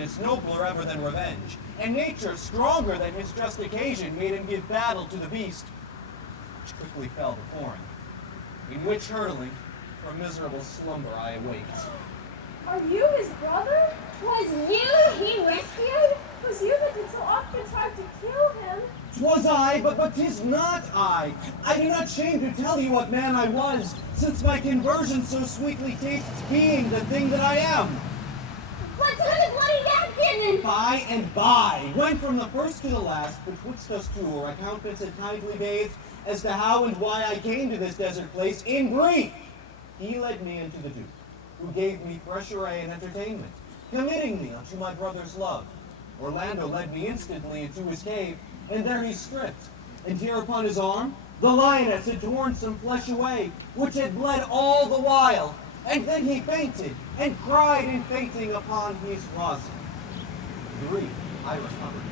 kindness nobler ever than revenge, and nature stronger than his just occasion made him give battle to the beast, which quickly fell before him, in which hurtling from miserable slumber I awaked. Are you his brother? Was you he rescued? Was you that did so often try to kill him? 'Twas I, but 'tis not I. I do not shame to tell you what man I was, since my conversion so sweetly tastes being the thing that I am. What sort of bloody napkin? By and by, went from the first to the last, betwixt us two, or accountants and kindly babes, as to how and why I came to this desert place. In brief, he led me into the Duke, who gave me fresh array and entertainment, committing me unto my brother's love. Orlando led me instantly into his cave, and there he stripped, and here upon his arm, the lioness had torn some flesh away, which had bled all the while, and then he fainted, and cried in fainting upon his rosin. Grief I recovered,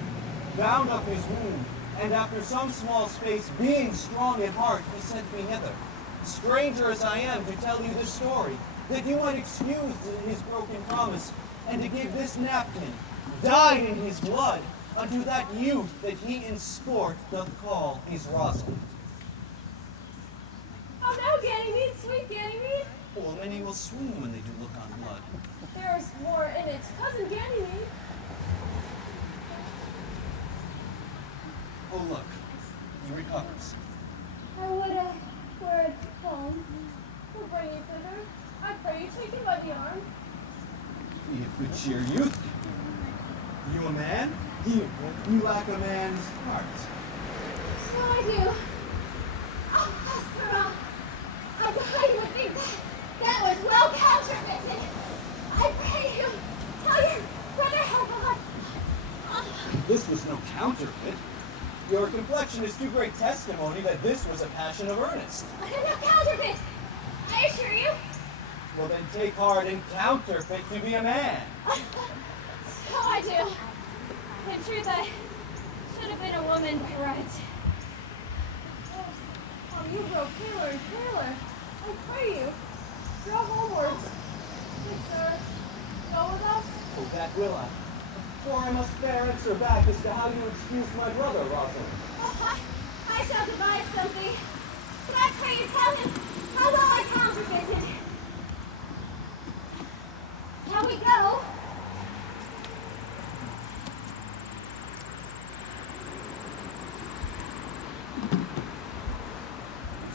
bound up his wound, and after some small space, being strong at heart, he sent me hither, stranger as I am, to tell you this story, that you might excuse his broken promise, and to give this napkin, dyed in his blood, unto that youth that he in sport doth call his rosin. Oh no, Ganymede, sweet Ganymede. Well, many will swoon when they do look on blood. There's more in it. Cousin Ganymede. Oh, look, he recovers. I would, were at home. We'll bring you thither. I pray you take him by the arm. Be of good cheer, youth. You a man? You lack a man's heart. So I do. Oh, after all, I thought you would think that was well counterfeited. I pray you, tell your brother how God. This was no counterfeit. Your complexion is too great testimony that this was a passion of earnest. No counterfeit, I assure you. Well, then take heart and counterfeit to be a man. So I do. In truth, I should have been a woman by right. Oh, you grow paler and paler. I pray you, draw homewards. Good sir, go with us? Oh, that will I. For I must fair answer back as to how you excuse my brother, Rosalind. Oh, I shall devise something. But I pray you tell him how well I counterfeited. Shall we go?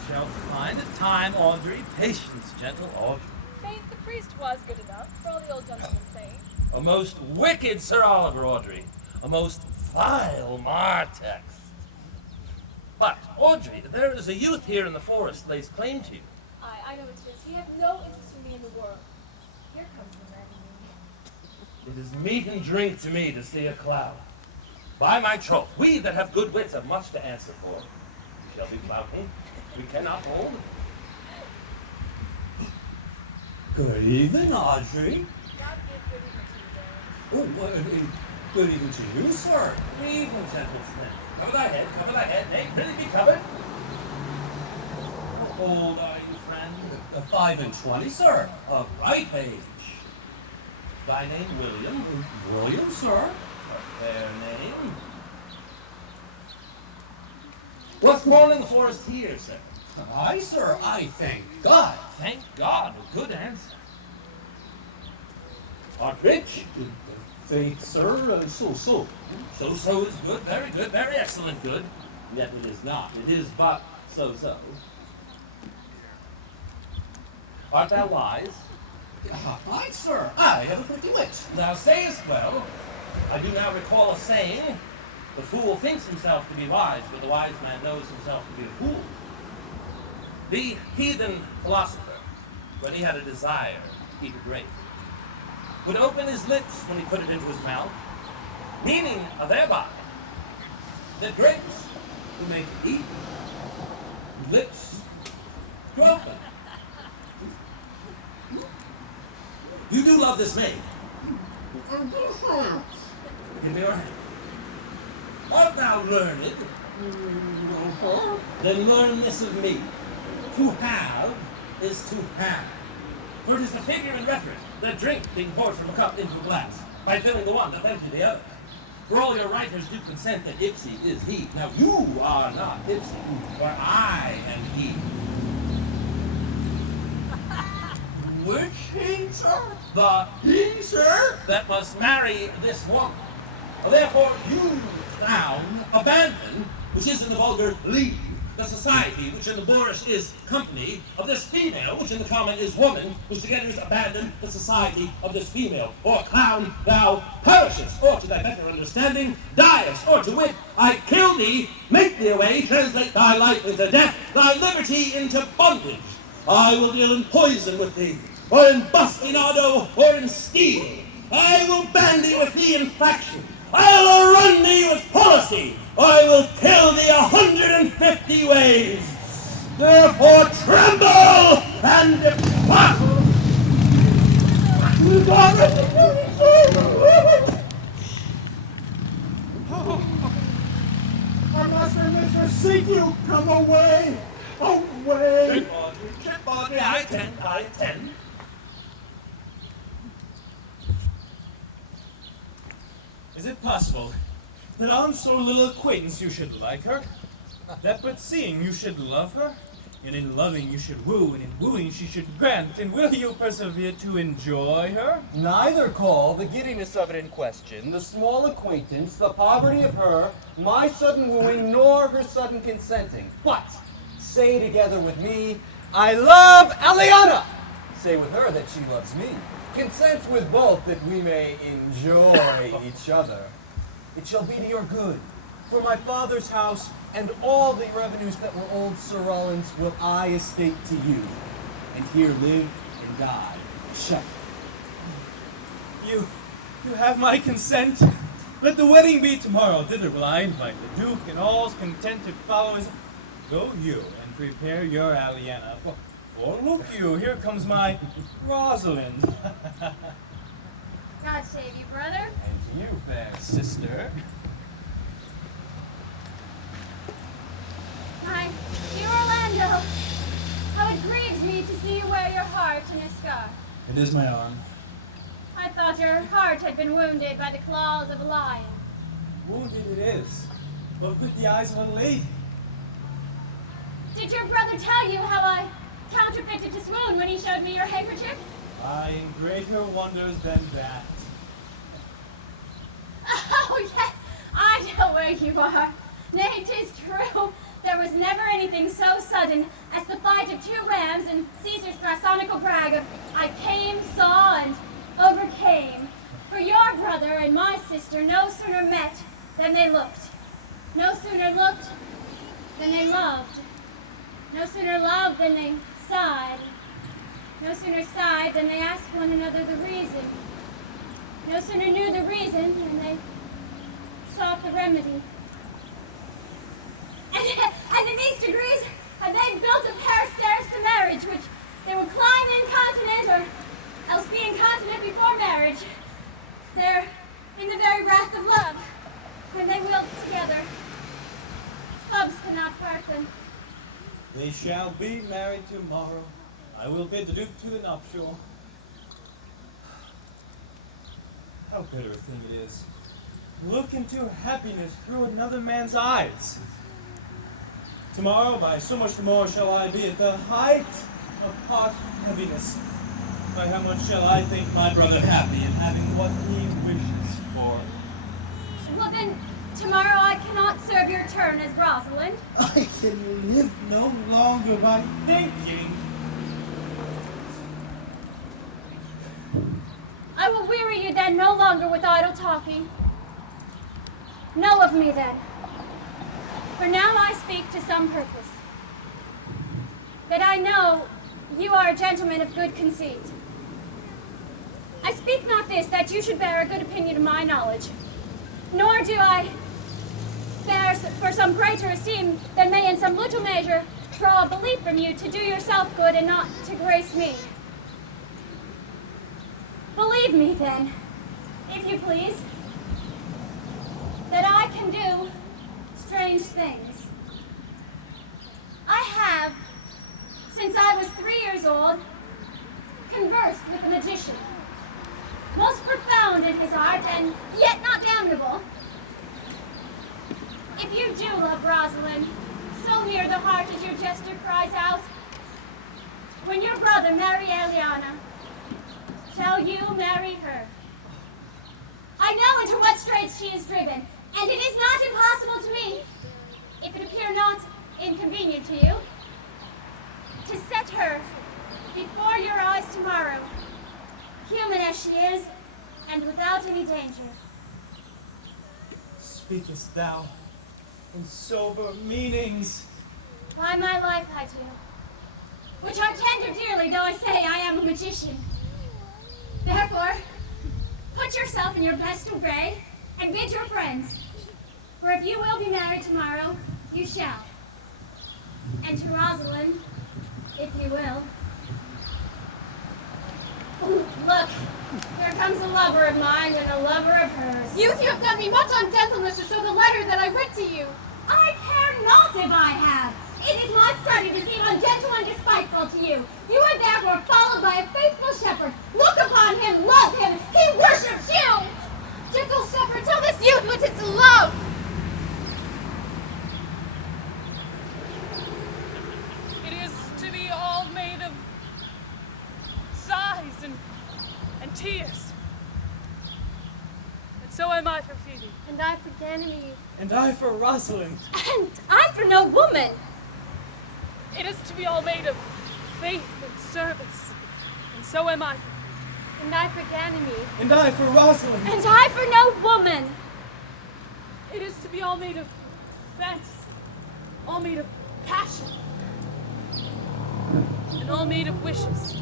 Shall find a time, Audrey. Patience, gentle Audrey. Faith, the priest was good enough, for all the old gentlemen say. A most wicked Sir Oliver, Audrey. A most vile Martext. But, Audrey, there is a youth here in the forest lays claim to you. I know it is. He hath no interest in me in the world. Here comes the man you mean. It is meat and drink to me to see a cloud. By my troth, we that have good wits have much to answer for. Shall we flouting? We cannot hold. Good evening, Audrey. God give good evening to you, Dave. Oh, good evening to you, sir. Even, gentle friend. Cover thy head, nay, really be covered. How old are you, friend? 5 and 20, sir. A ripe age. Thy name, William. William, sir. A fair name. What's born in the forest here, sir? Aye, sir. I thank God. Thank God, a good answer. Partridge? Faith, sir. So. So is good, very excellent good. Yet it is not. It is but so. Art thou wise? Aye, sir. I have a pretty wit. Thou sayest well. I do now recall a saying, the fool thinks himself to be wise, but the wise man knows himself to be a fool. The heathen philosopher, when he had a desire to eat a grape, would open his lips when he put it into his mouth, meaning thereby that grapes who make eat, lips to open. You do love this maid. Give me your hand. Art thou learned? Then learn this of me. To have is to have. For it is a figure in rhetoric that drink being poured from a cup into a glass by filling the one that empty the other. For all your writers do consent that Ipsy is he. Now you are not Ipsy, for I am he. Which he, sir? The he, sir, that must marry this woman. Therefore, you, clown, abandon, which is in the vulgar leave, the society, which in the boorish is company, of this female, which in the common is woman, which together is abandon the society of this female. Or, clown, thou perishest, or to thy better understanding, diest, or to wit, I kill thee, make thee away, translate thy life into death, thy liberty into bondage. I will deal in poison with thee, or in bastinado, or in steel. I will band thee with thee in faction. I will run thee with policy. I will kill thee 150 ways. Therefore tremble and depart. Our master and mistress seek you. Come away. Away. Keep on, I attend. Is it possible that on so little acquaintance you should like her? That but seeing you should love her? And in loving you should woo, and in wooing she should grant, and will you persevere to enjoy her? Neither call the giddiness of it in question, the small acquaintance, the poverty of her, my sudden wooing, nor her sudden consenting. But say together with me, I love Aliana! Say with her that she loves me. Consent with both that we may enjoy each other. It shall be to your good. For my father's house and all the revenues that were old Sir Roland's will I estate to you, and here live and die. Shut. You have my consent. Let the wedding be tomorrow. Thither will I invite the Duke and all's contented followers. Go you and prepare your Aliana. For look you, here comes my Rosalind. God save you, brother. And to you, fair sister. My dear Orlando, how it grieves me to see you wear your heart in a scar. It is my arm. I thought your heart had been wounded by the claws of a lion. Wounded it is, but with the eyes of a lady. Did your brother tell you how I counterfeited to swoon when he showed me your handkerchief? Aye, in greater wonders than that. Oh, yes, I know where you are. Nay, 'tis true. There was never anything so sudden as the flight of two rams in Caesar's thrasonical brag of I came, saw, and overcame. For your brother and my sister no sooner met than they looked. No sooner looked than they loved. No sooner loved than they sighed. No sooner sighed than they asked one another the reason. No sooner knew the reason than they sought the remedy. And in these degrees have they built a pair of stairs to marriage, which they will climb incontinent or else be incontinent before marriage. They're in the very wrath of love, when they wilt together. Clubs cannot part them. They shall be married tomorrow. I will bid the Duke to the nuptial. How bitter a thing it is. Look into happiness through another man's eyes. Tomorrow, by so much the more shall I be at the height of heart heaviness. By how much shall I think my brother happy in having what he wishes for? Well then, tomorrow I cannot serve your turn as Rosalind. I can live no longer by thinking. I will weary you then no longer with idle talking. Know of me then. For now I speak to some purpose. That I know you are a gentleman of good conceit. I speak not this that you should bear a good opinion of my knowledge, nor do I bear for some greater esteem than may in some little measure draw a belief from you to do yourself good and not to grace me. Believe me then, if you please, that I can do strange things. I have, since I was 3 years old, conversed with a magician, most profound in his art, If you do love Rosalind, so near the heart as your jester cries out, when your brother marry Eliana, shall you marry her? I know into what straits she is driven, and it is not impossible to me, if it appear not inconvenient to you, to set her before your eyes tomorrow, human as she is, and without any danger. Speakest thou in sober meanings? By my life I do, which are tender dearly, though I say I am a magician. Therefore, put yourself in your best of gray, and bid your friends, for if you will be married tomorrow, you shall. And to Rosalind, if you will. Ooh, look, here comes a lover of mine and a lover of hers. Youth, you have done me much ungentleness to show the letter that I writ to you. I care not if I have. It is my study to seem ungentle and despiteful to you. You are therefore followed by a faithful shepherd. Look upon him, love him, he worships you! Gentle shepherd, tell this youth what is to love. It is to be all made of sighs and tears. And so am I for Phoebe. And I for Ganymede. And I for Rosalind. And I for no woman. It is to be all made of faith and service. And so am I for Phoebe. And I for Ganymede. And I for Rosalind. And I for no woman. It is to be all made of fantasy, all made of passion, and all made of wishes.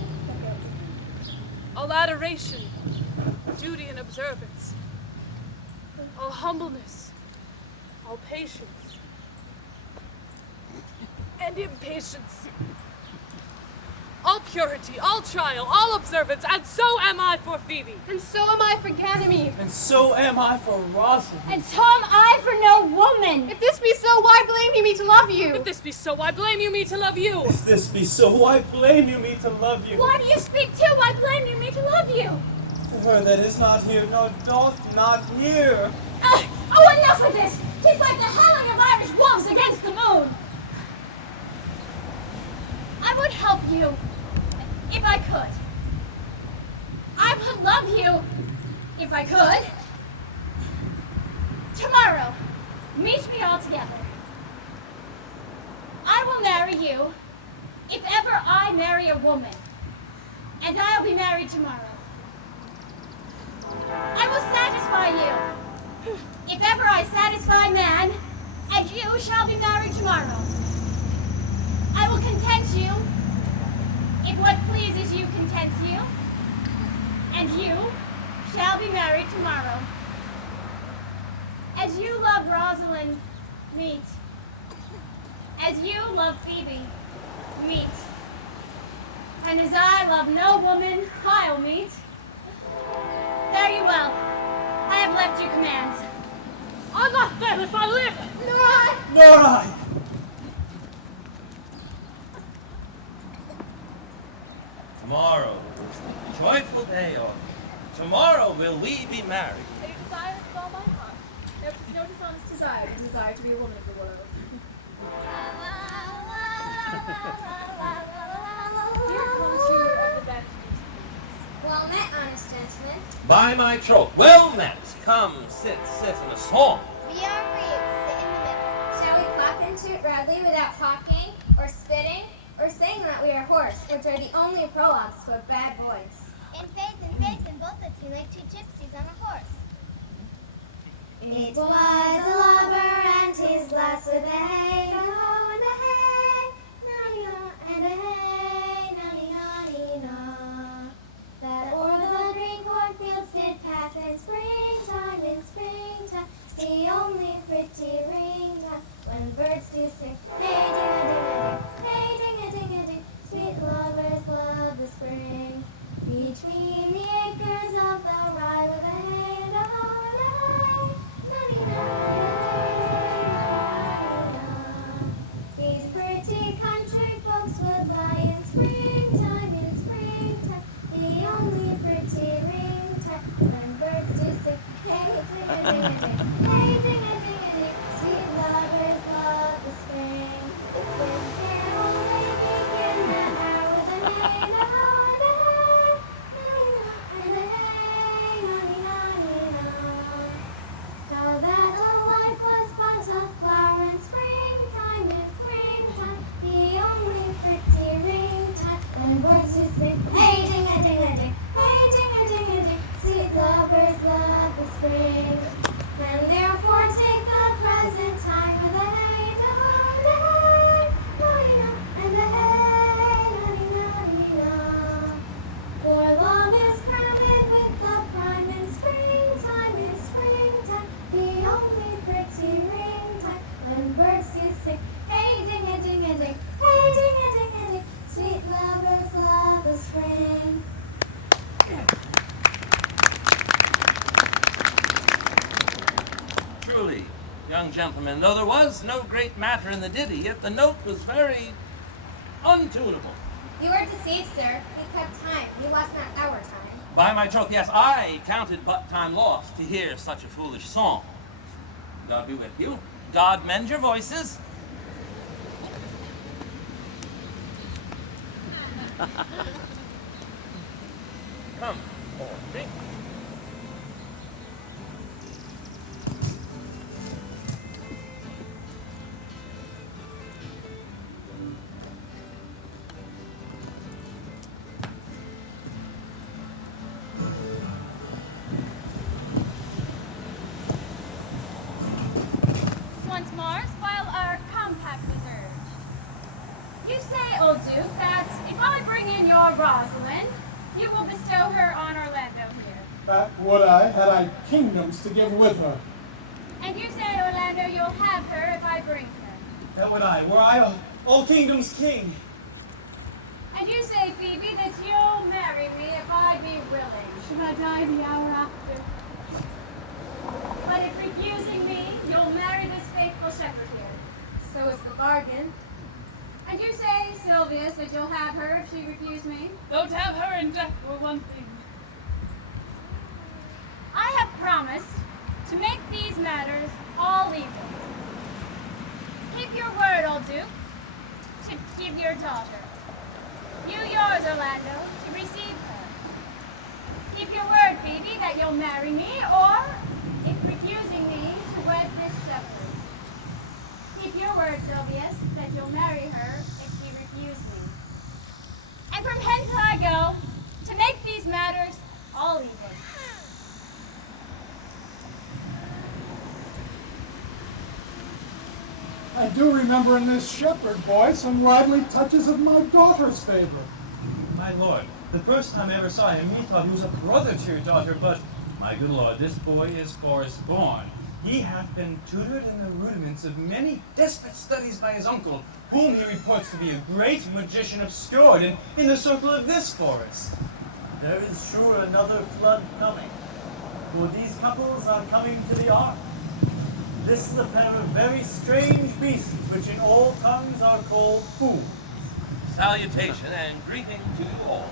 All adoration, duty and observance, all humbleness, all patience, and impatience, all purity, all trial, all observance, and so am I for Phoebe. And so am I for Ganymede. And so am I for Rosalind. And so am I for no woman. If this be so, why blame you me to love you? If this be so, why blame you me to love you? If this be so, why blame you me to love you? Why do you speak too? Why blame you me to love you? To her that is not here, nor doth not hear. Oh, enough of this! 'Tis like the howling of Irish wolves against the moon. I would help you if I could. I would love you if I could. Tomorrow, meet me all together. I will marry you if ever I marry a woman, and I'll be married tomorrow. I will satisfy you if ever I satisfy man, and you shall be married tomorrow. I will content you if what pleases you contents you, and you shall be married tomorrow. As you love Rosalind, meet. As you love Phoebe, meet. And as I love no woman, I'll meet. Fare you well. I have left you commands. I'll not fail if I live. Nor I. Nor I. Tomorrow, joyful day, or tomorrow will we be married. A desire with all my heart. There is no dishonest desire, a desire to be a woman of the world. Here comes you on the bench. Well met, honest gentlemen. By my troth, well met. Come, sit in a song. We are reeds, sit in the middle. Shall we clap into it rudely without hawking or spitting or saying that we are hoarse, which are the only prologues to a bad voice? In faith, and both the two like two gypsies on a horse. It was a lover and his lass with a hay, no, and a hay, no, and a hay, no, that o'er the green cornfields did pass in springtime, the only pretty ringtime, when birds do sing, hey, ding-a-ding-a-ding, sweet lovers love the spring. Between the acres of the rye with a hay and a hoe and a hay, these pretty country folks would lie in springtime, the only pretty ringtime, when birds do sing, hey, ding-a-ding-a-ding, hey, ding-a-ding-a-ding, sweet love. truly, young gentlemen, though there was no great matter in the ditty, yet the note was very untunable. You were deceived, sir. We kept time. You lost not our time. By my troth, yes, I counted but time lost to hear such a foolish song. God be with you. God mend your voices. Come, drink. Once more, while our compact is urged. You say, old Duke, that if I bring in your Rosalind, you will bestow her on Orlando here. That would I, had I kingdoms to give with her. And you say, Orlando, you'll have her if I bring her. That would I, were I all kingdoms king. And you say, Phoebe, that you'll marry me if I be willing, should I die the hour after. But if refusing me, you'll marry this faithful shepherd here. So is the bargain. And you say, Sylvius, that you'll have her if she refuse me? Though to have her in death were one thing. I have promised to make these matters all equal. Keep your word, old Duke, to give your daughter. You yours, Orlando, to receive her. Keep your word, Phoebe, that you'll marry me, or, if refusing me, to wed this shepherd. Keep your word, Sylvius, that you'll marry her if she refuse me. And from hence I go, to make these matters all even. I do remember in this shepherd boy some lively touches of my daughter's favor. My lord, the first time I ever saw him, he thought he was a brother to your daughter, but, my good lord, this boy is forest born. He hath been tutored in the rudiments of many desperate studies by his uncle, whom he reports to be a great magician obscured in the circle of this forest. There is sure another flood coming, for these couples are coming to the ark. This is a pair of very strange beasts, which in all tongues are called fools. Salutation and greeting to you all.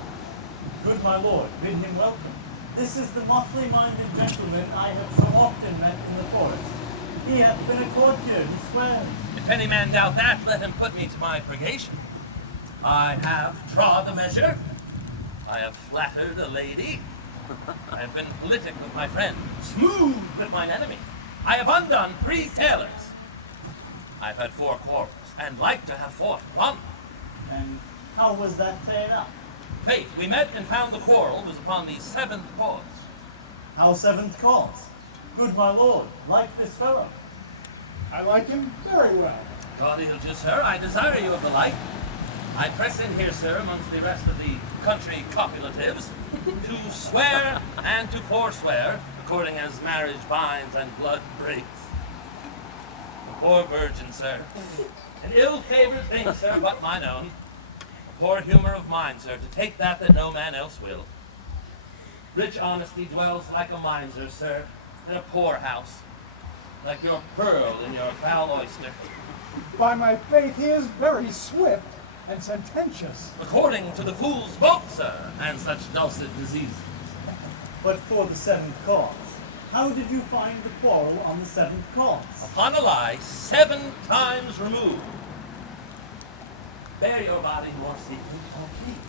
Good my lord, bid him welcome. This is the motley-minded gentleman I have so often met in the forest. He hath been a courtier, he swears. If any man doubt that, let him put me to my purgation. I have trod a measure. I have flattered a lady. I have been politic with my friend, smooth with mine enemy. I have undone 3 tailors. I've had 4 quarrels, and like to have fought 1. And how was that played up? Faith, we met and found the quarrel was upon the 7th cause. How 7th cause? Good my lord, like this fellow. I like him very well. God heal you, sir, I desire you of the like. I press in here, sir, amongst the rest of the country copulatives, to swear and to forswear, according as marriage binds and blood breaks. A poor virgin, sir. An ill-favored thing, sir, but mine own. A poor humor of mine, sir, to take that no man else will. Rich honesty dwells like a miser, sir, in a poor house, like your pearl in your foul oyster. By my faith, he is very swift and sententious. According to the fool's boat, sir, and such dulcet diseases. But for the 7th cause, how did you find the quarrel on the 7th cause? Upon a lie 7 times removed. Bear your body more secret.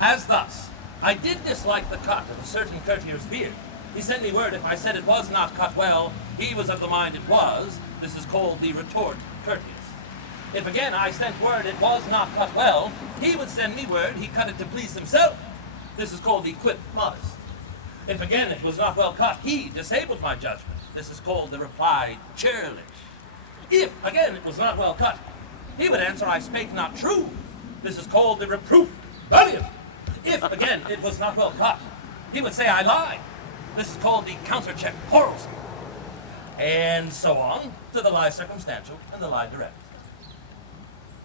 As thus, I did dislike the cut of a certain courtier's beard. He sent me word if I said it was not cut well, he was of the mind it was. This is called the retort courteous. If again I sent word it was not cut well, he would send me word he cut it to please himself. This is called the quip modest. If again it was not well cut, he disabled my judgment. This is called the reply churlish. If again it was not well cut, he would answer I spake not true. This is called the reproof valiant. If again it was not well cut, he would say I lied. This is called the countercheck quarrelsome. And so on to the lie circumstantial and the lie direct.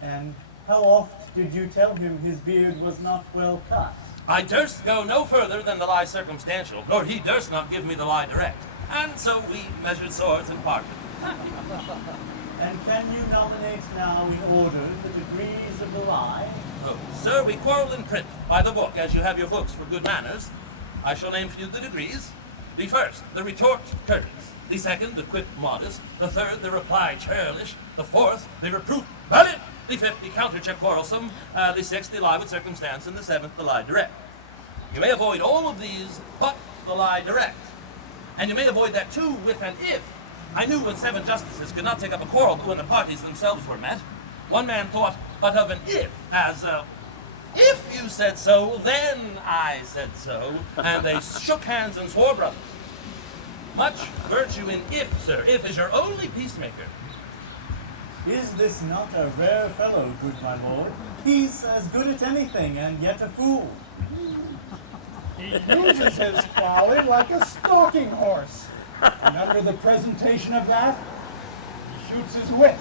And how oft did you tell him his beard was not well cut? I durst go no further than the lie circumstantial, nor he durst not give me the lie direct. And so we measured swords and parted. And can you nominate now in order the degrees of the lie? Oh, sir, we quarreled in print by the book, as you have your books for good manners. I shall name for you the degrees. The first, the retort courteous. The second, the quip modest. The third, the reply churlish. The fourth, the reproof valid. The fifth, the counter-check quarrelsome. The sixth, the lie with circumstance. And the seventh, the lie direct. You may avoid all of these, but the lie direct. And you may avoid that too with an if. I knew when 7 justices could not take up a quarrel but when the parties themselves were met. One man thought but of an if as if you said so, then I said so. And they shook hands and swore brothers. Much virtue in if, sir. If is your only peacemaker. Is this not a rare fellow, good my lord? He's as good at anything, and yet a fool. He uses his folly like a stalking horse. And under the presentation of that, he shoots his wit.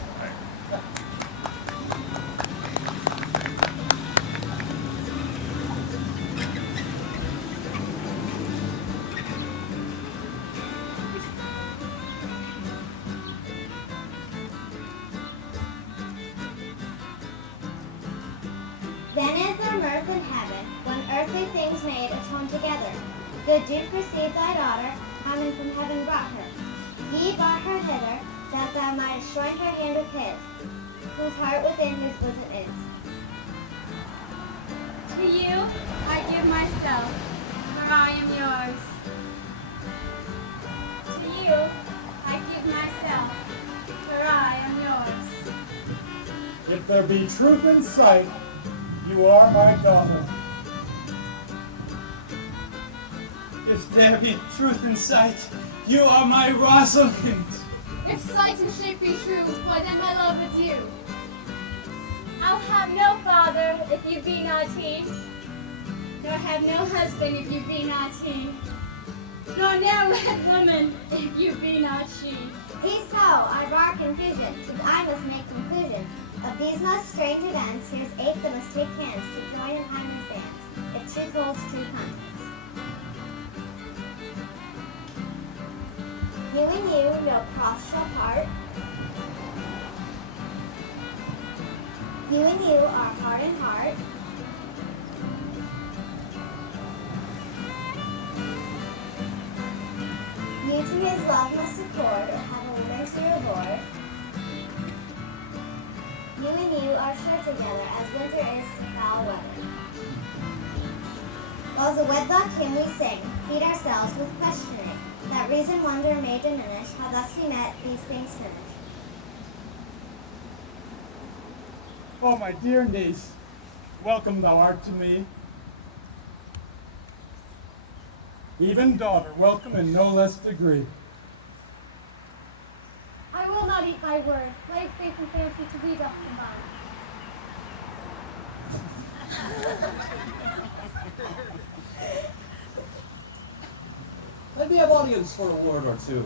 Then is there mirth in heaven, when earthly things made atone together. The Duke received thy daughter, having from heaven brought her. He brought her hither, that thou mightest join her hand with his, whose heart within his bosom is. To you I give myself, for I am yours. To you I give myself, for I am yours. If there be truth in sight, you are my daughter. If there be truth in sight, you are my Rosalind. If sight and shape be true, why then my love is you. I'll have no father if you be not he, nor have no husband if you be not he, nor ne'er wed woman if you be not she. Peace so, I bar confusion, 'tis I must make conclusion. Of these most strange events, here's 8 that must take hands to join in Hymen's bands, if truth holds true contents. You and you no cross shall part. You and you are heart in heart. You to his love must accord, or have a woman to your board. You and you are sure together, as winter is to foul weather. While the wedlock hymn we sing, feed ourselves with questioning, that reason wonder may diminish, how thus we met, these things finish. Oh, my dear niece, welcome thou art to me. Even daughter, welcome in no less degree. I will not eat my word, lay faith and fancy to thee doth combine. Let me have audience for a word or two.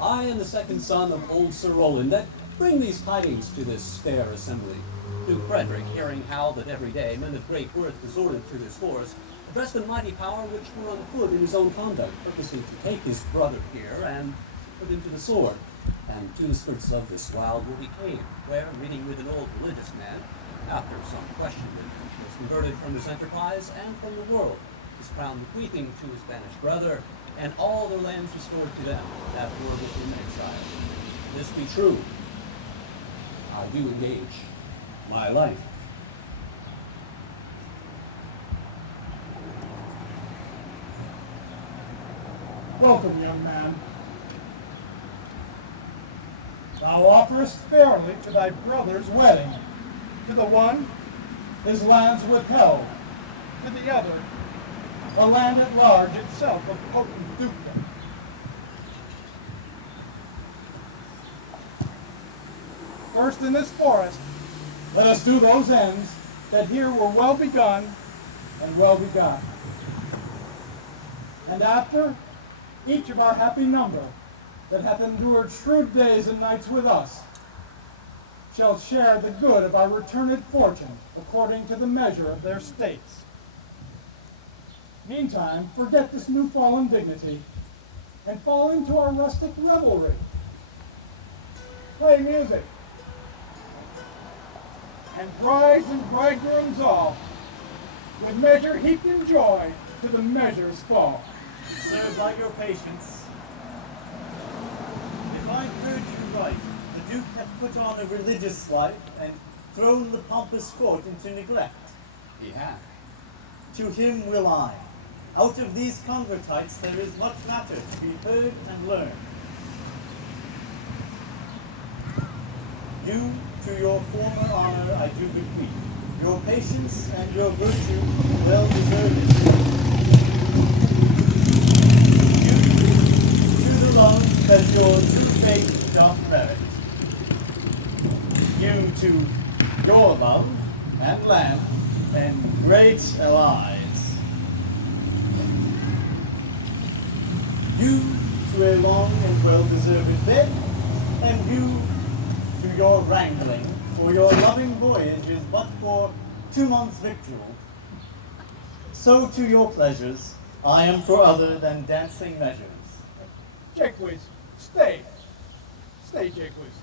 I am the second son of old Sir Roland that bring these tidings to this fair assembly. Duke Frederick, hearing how that every day men of great worth resorted to his force, addressed a mighty power which were on foot in his own conduct, purposing to take his brother here and put him to the sword. And to the skirts of this wild wood he came, where, meeting with an old religious man, after some question was converted from his enterprise and from the world, his crown bequeathing to his banished brother, and all their lands restored to them that were within exile. This be true, I do engage my life. Welcome, young man. Thou offerest fairly to thy brother's wedding. To the one, his lands withheld. To the other, the land at large itself of potent dukedom. First in this forest, let us do those ends that here were well begun and well begun. And after, each of our happy number that hath endured shrewd days and nights with us shall share the good of our returned fortune according to the measure of their states. Meantime, forget this new fallen dignity and fall into our rustic revelry. Play music, and brides and bridegrooms all, with measure heaped in joy, to the measure's fall. Served by your patience. If I heard you right, the Duke hath put on a religious life and thrown the pompous court into neglect. He hath. To him will I. Out of these convertites there is much matter to be heard and learned. You to your former honor I do bequeath. Your patience and your virtue well deserved. You to the love that your true faith doth merit. You to your love and land and great allies. You to a long and well-deserved bed, and you to your wrangling, for your loving voyage is but for 2 months' victual. So to your pleasures, I am for other than dancing measures. Jaques, stay. Stay, Jaques.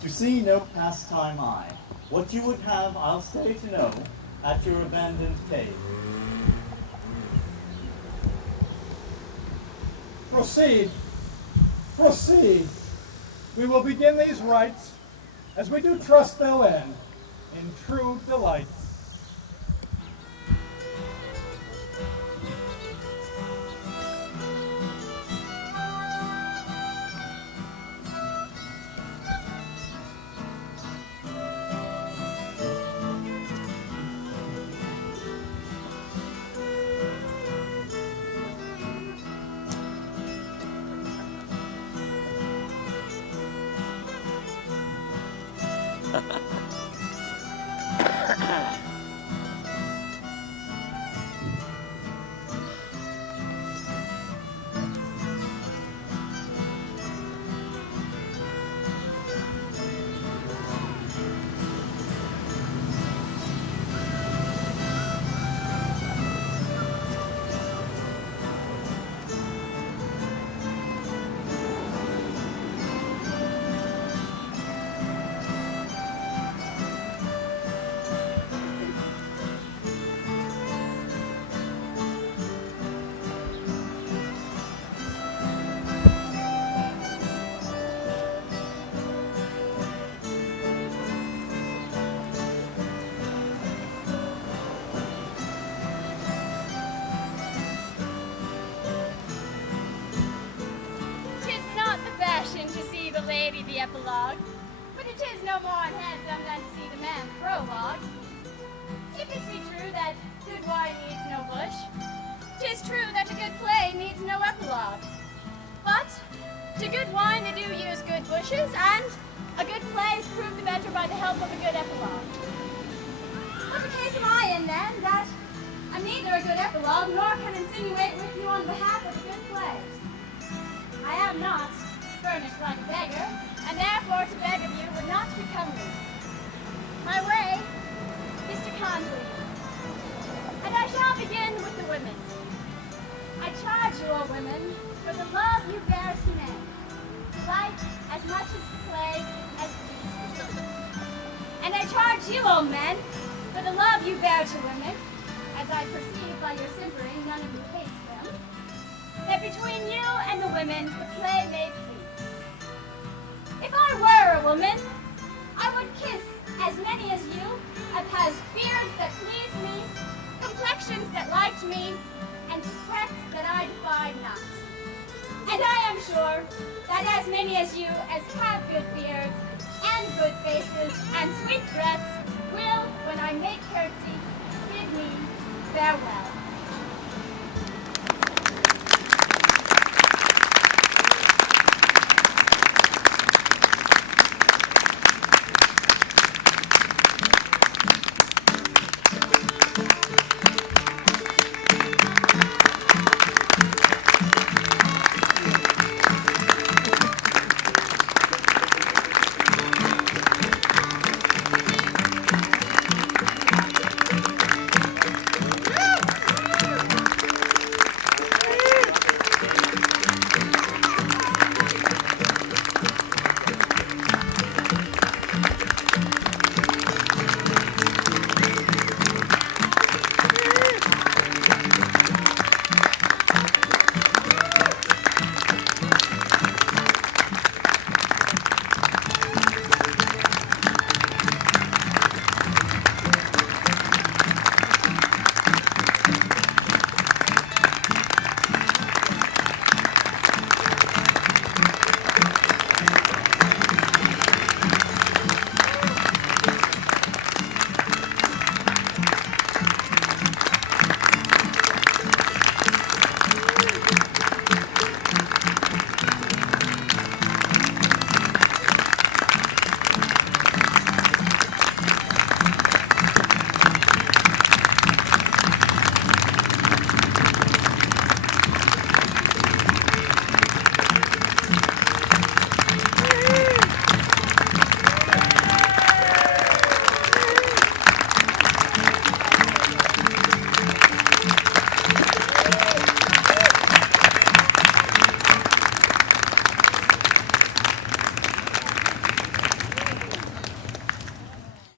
To see no pastime I, what you would have I'll stay to know, at your abandoned cave. Proceed. Proceed. We will begin these rites, as we do trust they'll end, in true delight. lady the epilogue, but it is no more handsome than to see the man prologue. If it be true that good wine needs no bush, 'tis true that a good play needs no epilogue. But to good wine they do use good bushes, and a good play is proved the better by the help of a good epilogue. What a case am I in, then, that I'm neither a good epilogue nor can insinuate with you on behalf of a good play. I am not furnished like a beggar, and therefore to beg of you would not become me. My way is to conjure you, and I shall begin with the women. I charge you, O women, for the love you bear to men, like as much as play as please. And I charge you, O men, for the love you bear to women, as I perceive by your simpering none of you hates them, that between you and the women the play may please. If I were a woman, I would kiss as many as you, as has beards that please me, complexions that liked me, and sweats that I defied not. And I am sure that as many as you as have good beards, and good faces, and sweet breaths, will, when I make curtsy, bid me farewell.